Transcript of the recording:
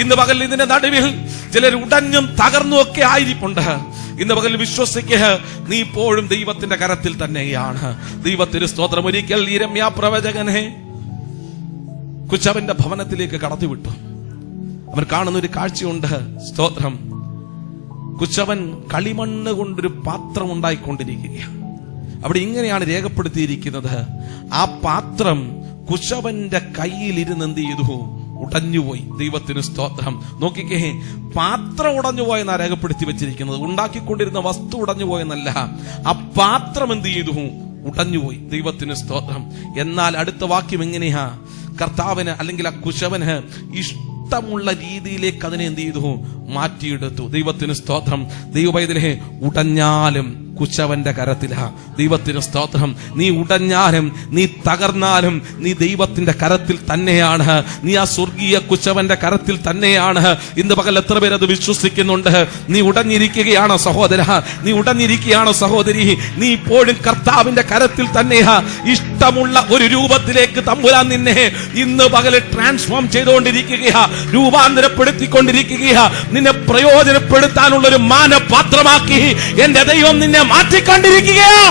ഇന്ന് പകൽ ഇതിന്റെ നടുവിൽ ചിലർ ഉടഞ്ഞും തകർന്നും ഒക്കെ ആയിരിപ്പുണ്ട്. ഇന്ന് പകൽ വിശ്വസിക്കുക, നീ ഇപ്പോഴും ദൈവത്തിന്റെ കരത്തിൽ തന്നെയാണ്. ദൈവത്തിന് സ്തോത്രം. ഒരിക്കൽ യിരെമ്യാ പ്രവചകനെ കുശവന്റെ ഭവനത്തിലേക്ക് കടത്തിവിട്ടു. അവൻ കാണുന്ന ഒരു കാഴ്ചയുണ്ട്. സ്തോത്രം. കുശവൻ കളിമണ്ണ് കൊണ്ടൊരു പാത്രം ഉണ്ടായിക്കൊണ്ടിരിക്കുകയാണ്. അവിടെ ഇങ്ങനെയാണ് രേഖപ്പെടുത്തിയിരിക്കുന്നത്, ആ പാത്രം കുശവന്റെ കയ്യിലിരുന്ന് എന്ത് ചെയ്തു? ഉടഞ്ഞുപോയി. ദൈവത്തിന് സ്തോത്രം. നോക്കിക്കേ, പാത്രം ഉടഞ്ഞുപോയെന്നാ രേഖപ്പെടുത്തി വെച്ചിരിക്കുന്നത്. ഉണ്ടാക്കിക്കൊണ്ടിരുന്ന വസ്തു ഉടഞ്ഞുപോയെന്നല്ല, ആ പാത്രം എന്ത് ചെയ്തു? ഉടഞ്ഞുപോയി. ദൈവത്തിന് സ്തോത്രം. എന്നാൽ അടുത്ത വാക്യം എങ്ങനെയാ? കർത്താവിന് അല്ലെങ്കിൽ ആ കുശവന് ഇഷ്ടമുള്ള രീതിയിലേക്ക് അതിനെ എന്ത് ചെയ്തു? മാറ്റിയെടുത്തു. ദൈവത്തിന് സ്തോത്രം. ദൈവപൈതലേ, ഉടഞ്ഞാലും കുശവന്റെ കരത്തിലാ. ദൈവത്തിന് സ്തോത്രം. നീ ഉടഞ്ഞാലും നീ തകർന്നാലും നീ ദൈവത്തിന്റെ കരത്തിൽ തന്നെയാണ്. നീ ആ സ്വർഗീയ കുശവന്റെ കരത്തിൽ തന്നെയാണ്. ഇന്ന് പകൽ എത്ര പേര് അത് വിശ്വസിക്കുന്നുണ്ട്? നീ ഉടഞ്ഞിരിക്കുകയാണോ സഹോദര? നീ ഉടഞ്ഞിരിക്കുകയാണോ സഹോദരി? നീ ഇപ്പോഴും കർത്താവിന്റെ കരത്തിൽ തന്നെയാ. ഇഷ്ടമുള്ള ഒരു രൂപത്തിലേക്ക് തമ്പുരാൻ നിന്നെ ഇന്ന് പകൽ ട്രാൻസ്ഫോം ചെയ്തുകൊണ്ടിരിക്കുകയാ, രൂപാന്തരപ്പെടുത്തിക്കൊണ്ടിരിക്കുകയാ. നിന്നെ പ്രയോജനപ്പെടുത്താനുള്ള ഒരു മാനപാത്രമാക്കി എന്റെ ദൈവം നിന്നെ മാറ്റിക്കൊണ്ടിരിക്കുകയാ.